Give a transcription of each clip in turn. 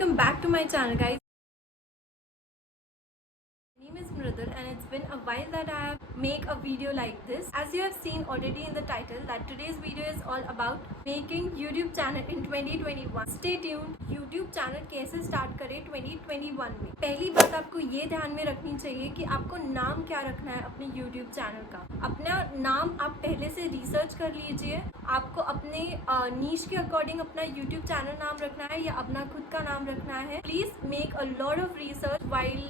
welcome back to my channel, guys. My name is Mrudul and it's been a while that I have made a video like this. As you have seen already in the title that today's video is all about making YouTube channel in 2021. Stay tuned. YouTube channel कैसे start करें 2021 में। पहली बात आपको ये ध्यान में रखनी चाहिए कि आपको नाम क्या रखना है अपने YouTube चैनल का। अपना नाम आप पहले से रिसर्च कर लीजिए। आपको अपने नीश के अकॉर्डिंग अपना YouTube चैनल नाम रखना है या अपना खुद का नाम रखना है। Please make a lot of research while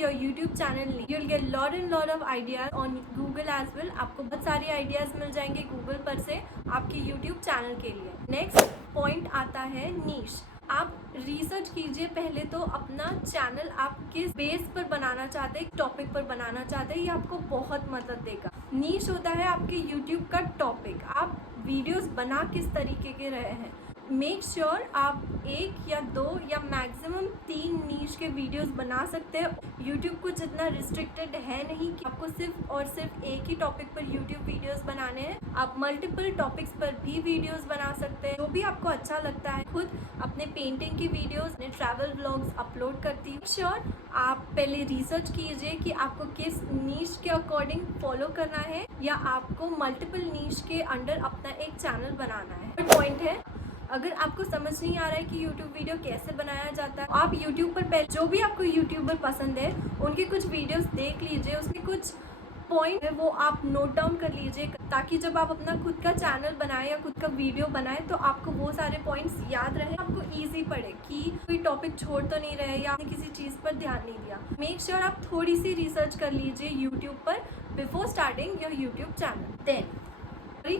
your YouTube channel name. You'll get lot of ideas on Google as well. आपको बहुत सारे आइडियाज मिल जाएंगे गूगल पर से आपके YouTube चैनल के लिए। नेक्स्ट पॉइंट आता है नीश। आप रिसर्च कीजिए पहले तो अपना चैनल आप किस बेस पर बनाना चाहते हैं, टॉपिक पर बनाना चाहते हैं, ये आपको बहुत मदद देगा। नीश होता है आपके YouTube का टॉपिक। आप वीडियोस बना किस तरीके के रहे हैं, मेक श्योर आप एक या दो या मैक्सिमम 3 नीश के वीडियोस बना सकते हैं। यूट्यूब कुछ इतना रिस्ट्रिक्टेड है नहीं कि आपको सिर्फ और सिर्फ एक ही टॉपिक पर यूट्यूब वीडियोस बनाने हैं। आप मल्टीपल टॉपिक्स पर भी वीडियोस बना सकते हैं, जो भी आपको अच्छा लगता है। खुद अपने पेंटिंग की वीडियोस, अपने ट्रैवल व्लॉग्स अपलोड करती हूँ। श्योर आप पहले रिसर्च कीजिए कि आपको किस नीश के अकॉर्डिंग फॉलो करना है या आपको मल्टीपल नीश के अंडर अपना एक चैनल बनाना है। पॉइंट है, अगर आपको समझ नहीं आ रहा है कि YouTube वीडियो कैसे बनाया जाता है, आप YouTube पर पहले जो भी आपको यूट्यूबर पसंद है उनके कुछ वीडियोस देख लीजिए, उसके कुछ पॉइंट है वो आप नोट डाउन कर लीजिए, ताकि जब आप अपना खुद का चैनल बनाए या खुद का वीडियो बनाए तो आपको वो सारे पॉइंट्स याद रहे, आपको ईजी पड़े कि कोई टॉपिक छोड़ तो नहीं रहे या आपने किसी चीज़ पर ध्यान नहीं दिया। मेक श्योर आप थोड़ी सी रिसर्च कर लीजिए यूट्यूब पर before starting your YouTube channel. Then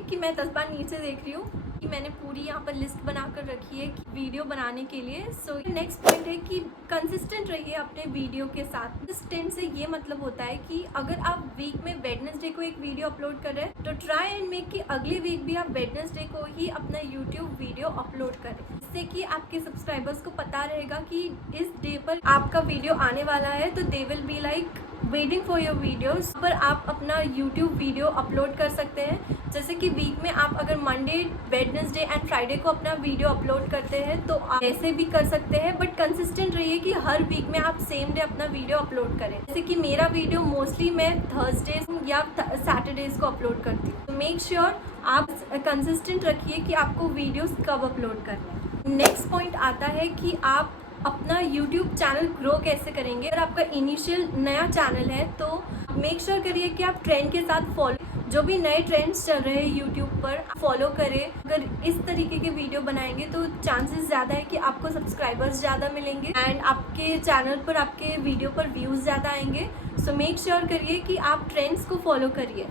कि मैं 10 बार नीचे देख रही हूँ कि मैंने पूरी यहाँ पर लिस्ट बनाकर रखी है वीडियो बनाने के लिए। सो नेक्स्ट पॉइंट है कि कंसिस्टेंट रहिए अपने वीडियो के साथ। कंसिस्टेंट से ये मतलब होता है कि अगर आप वीक में वेडनेसडे को एक वीडियो अपलोड कर रहे हैं तो ट्राई एंड मेक कि अगले वीक भी आप वेडनेसडे को ही अपना यूट्यूब वीडियो अपलोड करें, जिससे कि आपके सब्सक्राइबर्स को पता रहेगा कि इस डे पर आपका वीडियो आने वाला है, तो they will be like waiting for your videos. पर आप अपना यूट्यूब वीडियो अपलोड कर सकते हैं। जैसे कि वीक में आप अगर मंडे, वेडनेसडे एंड फ्राइडे को अपना वीडियो अपलोड करते हैं तो आप ऐसे भी कर सकते हैं, बट कंसिस्टेंट रहिए कि हर वीक में आप सेम डे अपना वीडियो अपलोड करें। जैसे कि मेरा वीडियो मोस्टली मैं थर्सडेज या सैटरडेज को अपलोड करती हूँ। तो मेक श्योर आप कंसिस्टेंट रखिए कि आपको वीडियोस कब अपलोड करना है। नेक्स्ट पॉइंट आता है कि आप अपना YouTube चैनल ग्रो कैसे करेंगे। अगर आपका इनिशियल नया चैनल है तो मेक श्योर करिए कि आप ट्रेंड के साथ फॉलो, जो भी नए ट्रेंड्स चल रहे हैं YouTube पर फॉलो करें। अगर इस तरीके के वीडियो बनाएंगे तो चांसेस ज़्यादा है कि आपको सब्सक्राइबर्स ज़्यादा मिलेंगे एंड आपके चैनल पर, आपके वीडियो पर व्यूज़ ज़्यादा आएंगे। सो मेक श्योर करिए कि आप ट्रेंड्स को फॉलो करिए।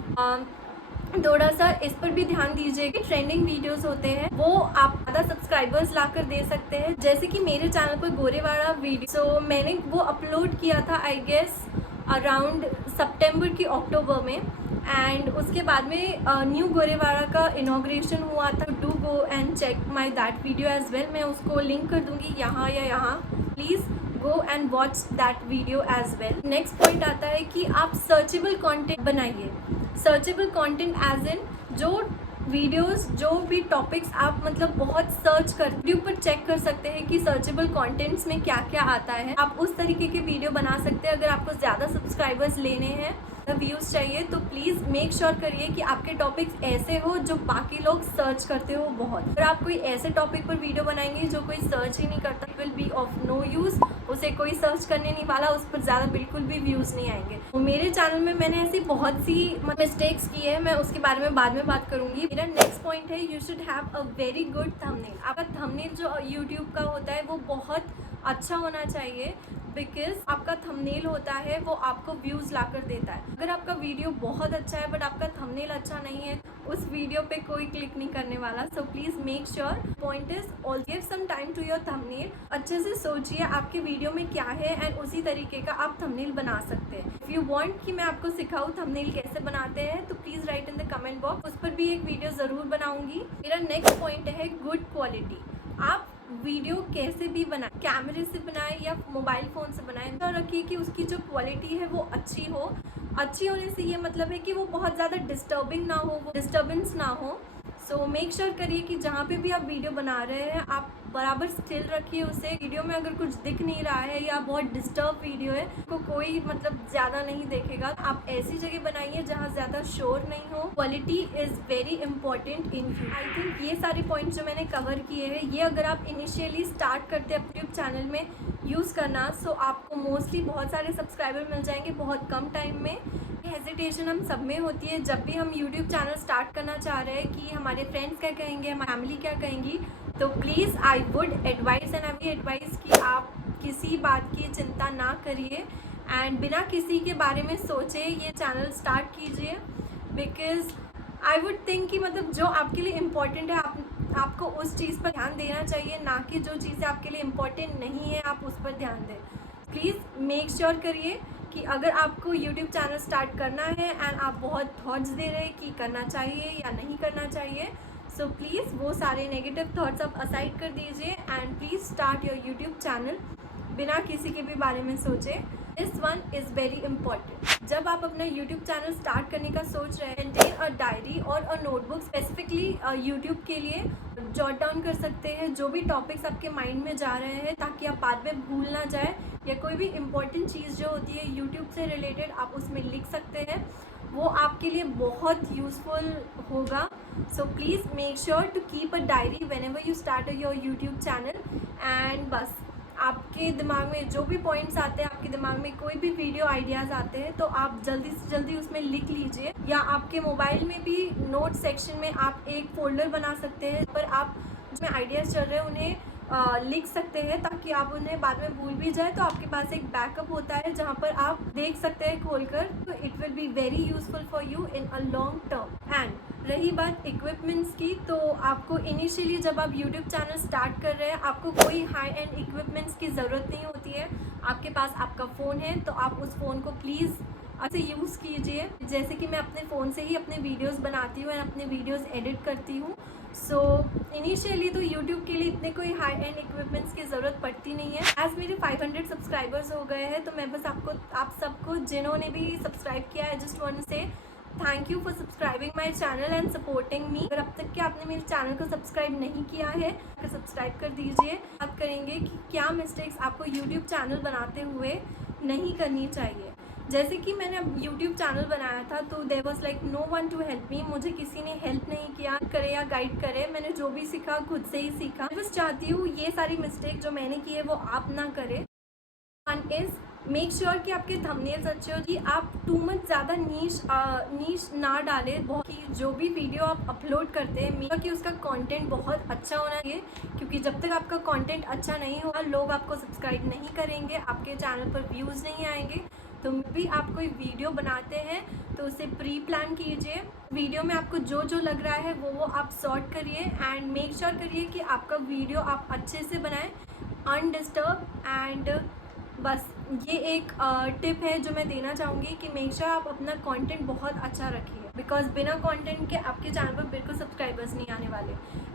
थोड़ा सा इस पर भी ध्यान दीजिए कि ट्रेंडिंग वीडियोस होते हैं वो आप ज़्यादा सब्सक्राइबर्स लाकर दे सकते हैं। जैसे कि मेरे चैनल पर गोरेवाड़ा वीडियो, सो मैंने वो अपलोड किया था आई गेस अराउंड सितंबर की अक्टूबर में, एंड उसके बाद में न्यू गोरेवाड़ा का इनॉग्रेशन हुआ था। Do go and check my that video as well. मैं उसको लिंक कर दूंगी यहाँ या यहाँ, please go and watch that video as well. Next point आता है कि आप सर्चेबल कंटेंट बनाइए। सर्चेबल कंटेंट एज इन जो वीडियोस, जो भी टॉपिक्स आप मतलब बहुत सर्च कर यूट्यूब पर चेक कर सकते हैं कि सर्चेबल कंटेंट्स में क्या क्या आता है। आप उस तरीके के वीडियो बना सकते हैं। अगर आपको ज़्यादा सब्सक्राइबर्स लेने हैं, व्यूज़ चाहिए, तो प्लीज़ मेक श्योर करिए कि आपके टॉपिक्स ऐसे हो जो बाकी लोग सर्च करते हो बहुत। अगर आप कोई ऐसे टॉपिक पर वीडियो बनाएंगे जो कोई सर्च ही नहीं करता, will be of no use. उसे कोई सर्च करने नहीं वाला, उस पर ज़्यादा बिल्कुल भी व्यूज़ नहीं आएंगे। तो मेरे चैनल में मैंने ऐसी बहुत सी मिस्टेक्स की है, मैं उसके बारे में बाद में बात करूँगी। मेरा नेक्स्ट पॉइंट है you should have a very good thumbnail. आपका थंबनेल जो यूट्यूब का होता है वो बहुत अच्छा होना चाहिए, बिकॉज आपका थंबनेल होता है वो आपको व्यूज़ लाकर देता है। अगर आपका वीडियो बहुत अच्छा है बट आपका थंबनेल अच्छा नहीं है, उस वीडियो पे कोई क्लिक नहीं करने वाला। So please make sure, point is all give some time to your thumbnail. अच्छे से सोचिए आपके वीडियो में क्या है एंड उसी तरीके का आप थंबनेल बना सकते हैं। इफ़ यू वांट कि मैं आपको सिखाऊँ थंबनेल कैसे बनाते हैं तो please write in the comment box, उस पर भी एक वीडियो ज़रूर बनाऊँगी। मेरा नेक्स्ट पॉइंट है गुड क्वालिटी। आप वीडियो कैसे भी बनाए, कैमरे से बनाए या मोबाइल फ़ोन से बनाए, तो रखिए कि उसकी जो क्वालिटी है वो अच्छी हो। अच्छी होने से ये मतलब है कि वो बहुत ज़्यादा डिस्टर्बिंग ना हो, वो डिस्टर्बेंस ना हो। सो मेक श्योर करिए कि जहाँ पे भी आप वीडियो बना रहे हैं आप बराबर स्टिल रखिए उसे। वीडियो में अगर कुछ दिख नहीं रहा है या बहुत डिस्टर्ब वीडियो है तो कोई मतलब ज़्यादा नहीं देखेगा। आप ऐसी जगह बनाइए जहाँ ज़्यादा शोर नहीं हो। Quality is very important in you. I think ये सारे पॉइंट्स जो मैंने कवर किए हैं, ये अगर आप इनिशियली स्टार्ट करते हैं अपने यूट्यूब चैनल में यूज़ करना, सो आपको मोस्टली बहुत सारे सब्सक्राइबर मिल जाएंगे बहुत कम टाइम में। हेजिटेशन हम सब में होती है जब भी हम यूट्यूब चैनल स्टार्ट करना चाह रहे हैं कि हमारे फ्रेंड्स क्या कहेंगे, हमारी फैमिली क्या कहेंगी। तो please I would advise and I advice कि आप किसी बात की चिंता ना करिए एंड बिना किसी के बारे में सोचे ये चैनल स्टार्ट कीजिए। बिकॉज आई वुड थिंक कि मतलब जो आपके लिए इम्पोर्टेंट है आपको उस चीज़ पर ध्यान देना चाहिए, ना कि जो चीज़ें आपके लिए इम्पोर्टेंट नहीं है आप उस पर ध्यान दें। प्लीज़ मेक श्योर करिए कि अगर आपको YouTube चैनल स्टार्ट करना है एंड आप बहुत थॉट्स दे रहे हैं कि करना चाहिए या नहीं करना चाहिए, सो प्लीज़ वो सारे नेगेटिव थॉट्स आप असाइड कर दीजिए and please start your YouTube channel बिना किसी के भी बारे में सोचे। This one is very important. जब आप अपना YouTube चैनल स्टार्ट करने का सोच रहे हैं, मेंटेन अ डायरी और अ नोटबुक स्पेसिफिकली YouTube के लिए जॉट डाउन कर सकते हैं जो भी टॉपिक्स आपके माइंड में जा रहे हैं, ताकि आप बाद में भूल ना जाए, या कोई भी इम्पोर्टेंट चीज़ जो होती है YouTube से रिलेटेड आप उसमें लिख सकते हैं, वो आपके लिए बहुत यूज़फुल होगा। So please make sure to keep a diary whenever you start your YouTube channel. And बस आपके दिमाग में जो भी पॉइंट्स आते हैं, आपके दिमाग में कोई भी वीडियो आइडियाज़ आते हैं, तो आप जल्दी से जल्दी उसमें लिख लीजिए, या आपके मोबाइल में भी नोट सेक्शन में आप एक फ़ोल्डर बना सकते हैं पर आप जिसमें आइडियाज़ चल रहे हैं उन्हें लिख सकते हैं, ताकि आप उन्हें बाद में भूल भी जाए तो आपके पास एक बैकअप होता है जहाँ पर आप देख सकते हैं खोलकर। तो it will be very useful for you in a long term. And रही बात इक्विपमेंट्स की, तो आपको इनिशियली जब आप यूट्यूब चैनल स्टार्ट कर रहे हैं आपको कोई हाई एंड इक्विपमेंट्स की ज़रूरत नहीं होती है। आपके पास आपका फ़ोन है तो आप उस फ़ोन को प्लीज़ अच्छे यूज़ कीजिए। जैसे कि मैं अपने फ़ोन से ही अपने वीडियोस बनाती हूँ और अपने वीडियोस एडिट करती हूँ। सो इनिशियली तो YouTube के लिए इतने कोई हाई एंड इक्विपमेंट्स की ज़रूरत पड़ती नहीं है। एज़ मेरे 500 सब्सक्राइबर्स हो गए हैं तो मैं बस आप सबको जिन्होंने भी सब्सक्राइब किया है, जस्ट वांट टू से thank you for subscribing my channel and supporting me. अगर अब तक कि आपने मेरे चैनल को सब्सक्राइब नहीं किया है तो सब्सक्राइब कर दीजिए। बात करेंगे कि क्या मिस्टेक्स आपको YouTube चैनल बनाते हुए नहीं करनी चाहिए। जैसे कि मैंने अब YouTube चैनल बनाया था तो there was like no one to help me. मुझे किसी ने हेल्प नहीं किया करे या गाइड करे, मैंने जो भी सीखा खुद से ही सीखा। मैं बस चाहती हूँ ये सारी मिस्टेक जो मैंने की है वो आप ना करें। वन इज़ मेक श्योर कि आपके थंबनेल्स अच्छे हो, कि आप टू मच ज़्यादा नीश ना डालें। बहुत कि जो भी वीडियो आप अपलोड करते हैं मेक कि उसका कंटेंट बहुत अच्छा होना चाहिए, क्योंकि जब तक आपका कंटेंट अच्छा नहीं होगा लोग आपको सब्सक्राइब नहीं करेंगे, आपके चैनल पर व्यूज़ नहीं आएंगे। तो भी आप कोई वीडियो बनाते हैं तो उसे प्री प्लान कीजिए। वीडियो में आपको जो जो लग रहा है वो आप सॉर्ट करिए एंड मेक श्योर करिए कि आपका वीडियो आप अच्छे से बनाएं अनडिस्टर्ब। एंड बस ये एक टिप है जो मैं देना चाहूँगी कि मेक श्योर आप अपना कंटेंट बहुत अच्छा रखिए, बिकॉज बिना कंटेंट के आपके चैनल पर बिल्कुल सब्सक्राइबर्स नहीं आने वाले।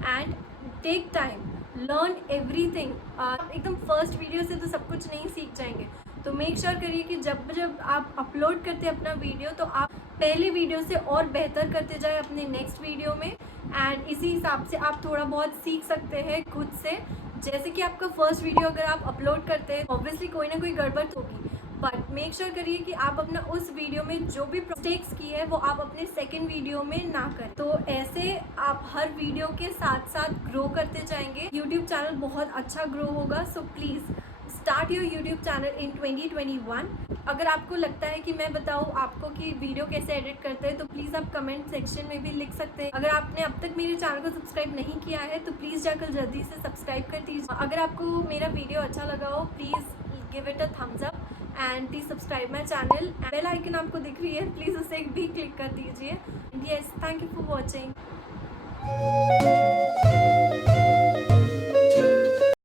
And take time, learn everything. आप एकदम फर्स्ट वीडियो से तो सब कुछ नहीं सीख जाएंगे, तो मेक श्योर करिए कि जब आप अपलोड करते हैं अपना वीडियो तो आप पहले वीडियो से और बेहतर करते जाए अपने नेक्स्ट वीडियो में। एंड इसी हिसाब से आप थोड़ा बहुत सीख सकते हैं खुद से। जैसे कि आपका फर्स्ट वीडियो अगर आप अपलोड करते हैं ऑब्वियसली कोई ना कोई गड़बड़ होगी, बट मेक श्योर करिए कि आप अपना उस वीडियो में जो भी मिस्टेक्स की है वो आप अपने सेकंड वीडियो में ना करें। तो ऐसे आप हर वीडियो के साथ साथ ग्रो करते जाएंगे, यूट्यूब चैनल बहुत अच्छा ग्रो होगा। So please start your YouTube channel in 2021। अगर आपको लगता है कि मैं बताऊँ आपको कि वीडियो कैसे एडिट करते हैं तो प्लीज़ आप कमेंट सेक्शन में भी लिख सकते हैं। अगर आपने अब तक मेरे चैनल को सब्सक्राइब नहीं किया है तो प्लीज़ जाकर जल्दी से सब्सक्राइब कर दीजिए। अगर आपको मेरा वीडियो अच्छा लगा हो please give it a thumbs up and please subscribe my channel. Bell icon आपको दिख रही है, प्लीज़ उसे भी क्लिक कर दीजिए। Yes, thank you for watching.